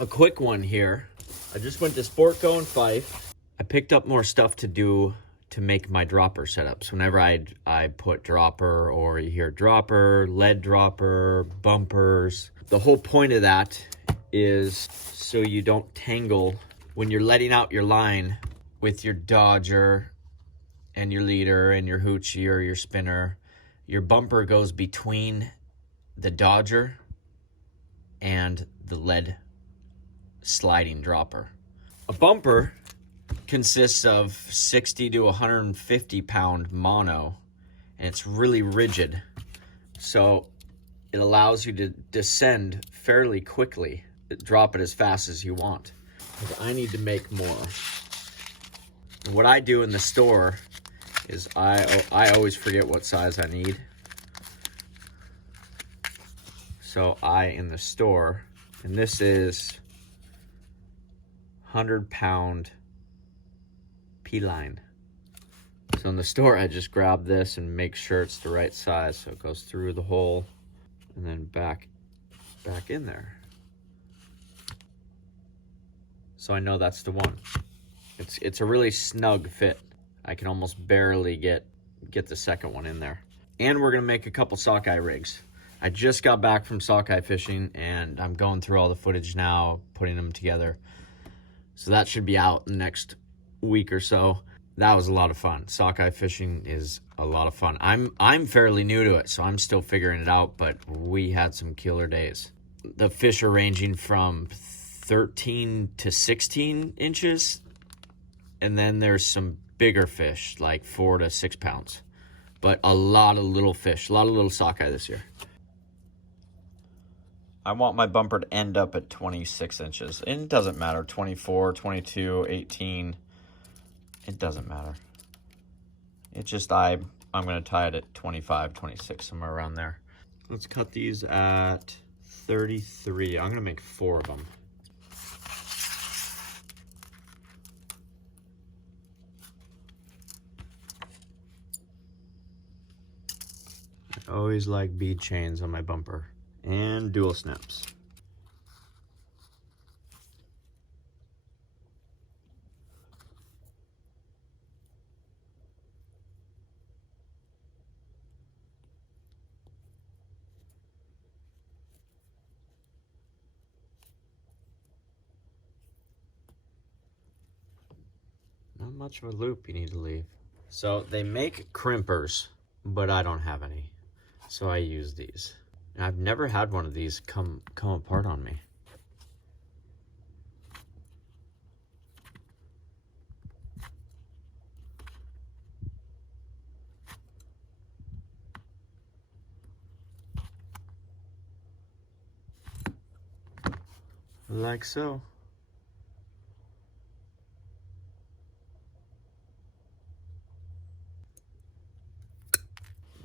a quick one here. I just went to Sportco in Fife. I picked up more stuff to do to make my dropper setups. Whenever I put dropper, or you hear dropper, lead dropper, bumpers. The whole point of that is so you don't tangle when you're letting out your line with your dodger and your leader and your hoochie or your spinner. Your bumper goes between the dodger and the lead sliding dropper. A bumper consists of 60 to 150 pound mono, and it's really rigid, so it allows you to descend fairly quickly, drop it as fast as you want. But I need to make more. And what I do in the store is I always forget what size I need, so in the store, and this is 100-pound P-line. So in the store, I just grab this and make sure it's the right size, so it goes through the hole and then back in there. So I know that's the one. It's a really snug fit. I can almost barely get the second one in there. And we're gonna make a couple sockeye rigs. I just got back from sockeye fishing, and I'm going through all the footage now, putting them together. So that should be out in the next week or so. That was a lot of fun. Sockeye fishing is a lot of fun. I'm fairly new to it, so I'm still figuring it out, but we had some killer days. The fish are ranging from 13 to 16 inches, and then there's some bigger fish, like 4 to 6 pounds. But a lot of little fish, a lot of little sockeye this year. I want my bumper to end up at 26 inches. And it doesn't matter, 24, 22, 18. It doesn't matter. It's just I'm going to tie it at 25, 26, somewhere around there. Let's cut these at 33. I'm going to make 4 of them. I always like bead chains on my bumper. And dual snaps. Not much of a loop you need to leave. So they make crimpers, but I don't have any. So I use these. And I've never had one of these come apart on me. Like so.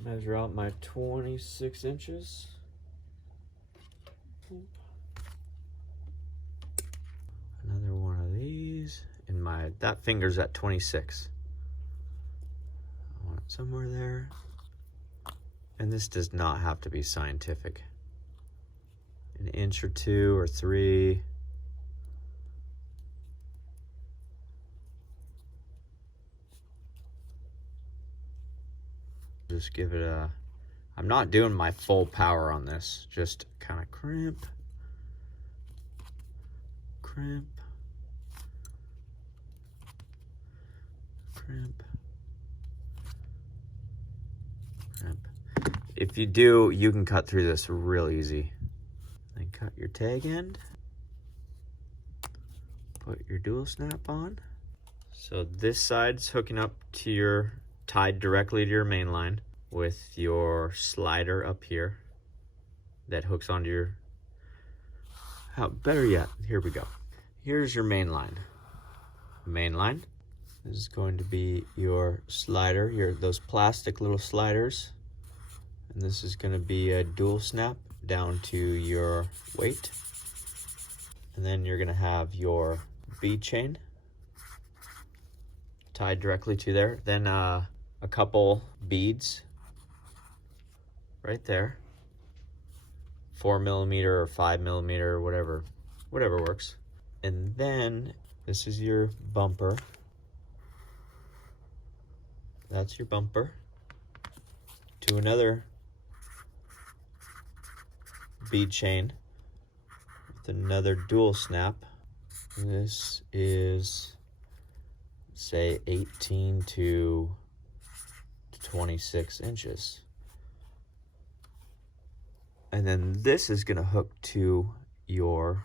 Measure out my 26 inches. Another one of these, and that finger's at 26. I want it somewhere there. And this does not have to be scientific. An inch or 2 or 3. Just give it a, I'm not doing my full power on this, just kind of crimp, crimp, crimp, crimp. If you do, you can cut through this real easy. Then cut your tag end, put your dual snap on. So this side's hooking up to your, tied directly to your main line with your slider up here that hooks onto your, better yet, here we go. Here's your main line. Main line. This is going to be your slider, those plastic little sliders. And this is going to be a dual snap down to your weight. And then you're going to have your bead chain tied directly to there. Then a couple beads right there. 4 millimeter or 5 millimeter, whatever whatever works. And then this is your bumper. That's your bumper. To another bead chain with another dual snap. This is, say, 18 to 26 inches. And then this is going to hook to your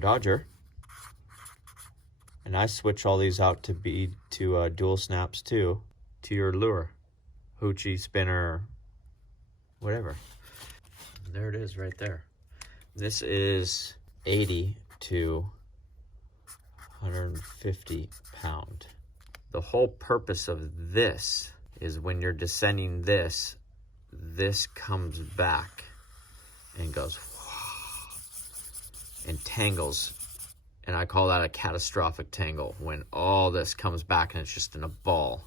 Dodger. And I switch all these out to dual snaps too, to your lure, hoochie, spinner, whatever. There it is right there. This is 80 to 150 pound. The whole purpose of this is when you're descending this comes back and goes and tangles. And I call that a catastrophic tangle, when all this comes back and it's just in a ball.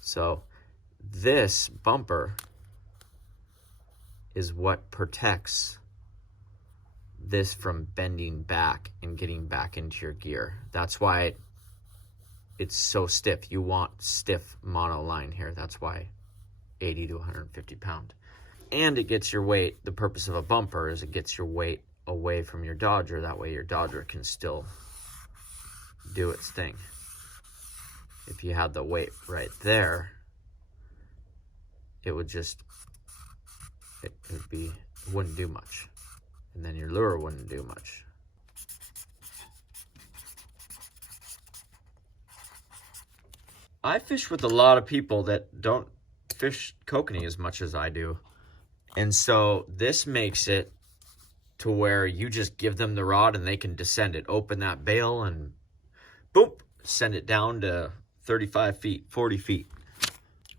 So this bumper is what protects this from bending back and getting back into your gear. That's why it's so stiff. You want stiff monoline here. That's why 80 to 150 pound. And it gets your weight. The purpose of a bumper is it gets your weight away from your Dodger. That way your Dodger can still do its thing. If you had the weight right there, it would just, it wouldn't do much. And then your lure wouldn't do much. I fish with a lot of people that don't fish kokanee as much as I do. And so this makes it to where you just give them the rod and they can descend it, open that bail and boom, send it down to 35 feet, 40 feet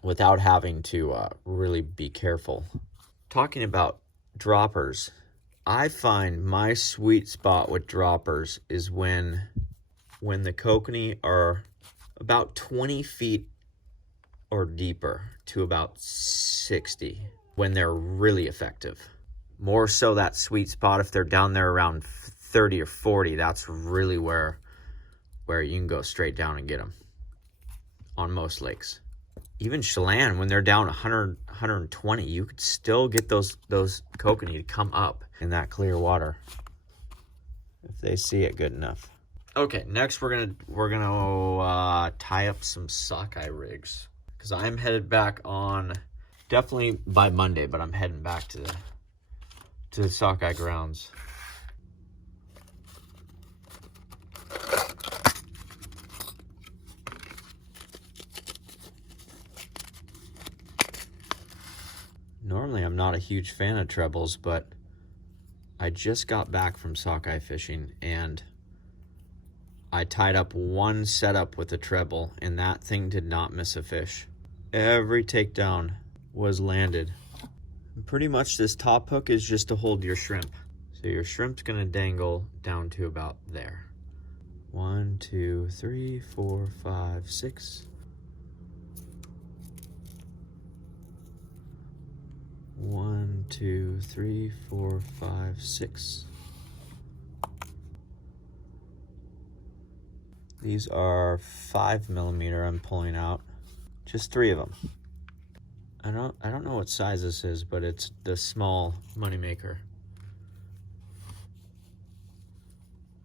without having to really be careful. Talking about droppers, I find my sweet spot with droppers is when the kokanee are about 20 feet or deeper to about 60, when they're really effective. More so that sweet spot if they're down there around 30 or 40, that's really where you can go straight down and get them on most lakes. Even Chelan, when they're down 100, 120, you could still get those kokanee to come up in that clear water if they see it good enough. Okay, next we're gonna tie up some sockeye rigs, because I'm headed back on, definitely by Monday, but I'm heading back to the sockeye grounds. Normally I'm not a huge fan of trebles, but I just got back from sockeye fishing and I tied up one setup with a treble and that thing did not miss a fish. Every takedown was landed. And pretty much this top hook is just to hold your shrimp. So your shrimp's gonna dangle down to about there. 1, 2, 3, 4, 5, 6. 1, 2, 3, 4, 5, 6. These are 5mm I'm pulling out. Just 3 of them. I don't know what size this is, but it's the small moneymaker.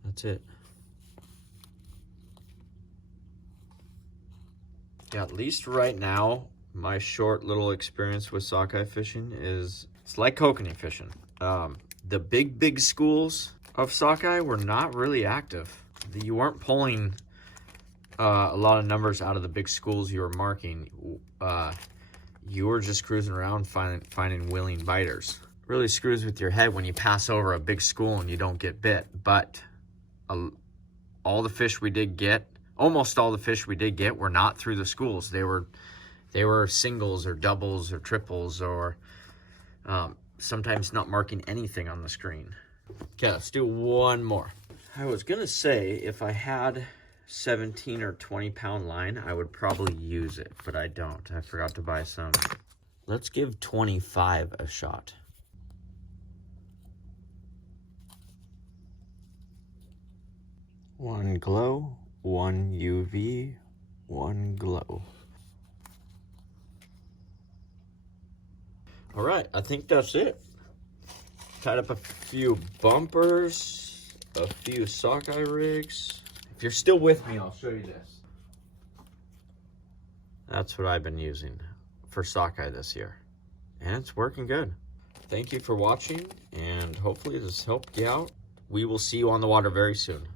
That's it. Yeah, at least right now, my short little experience with sockeye fishing is, it's like kokanee fishing. The big schools of sockeye were not really active. You weren't pulling a lot of numbers out of the big schools you were marking. You were just cruising around finding willing biters. Really screws with your head when you pass over a big school and you don't get bit. But all the fish we did get, almost all the fish we did get, were not through the schools. They were singles or doubles or triples, or sometimes not marking anything on the screen. Okay, let's do one more. I was gonna say if I had 17 or 20 pound line, I would probably use it, but I don't. I forgot to buy some. Let's give 25 a shot. 1 glow, 1 UV, 1 glow. All right, I think that's it. Tied up a few bumpers, a few sockeye rigs. If you're still with me, I'll show you this. That's what I've been using for sockeye this year, and it's working good. Thank you for watching, and hopefully this helped you out. We will see you on the water very soon.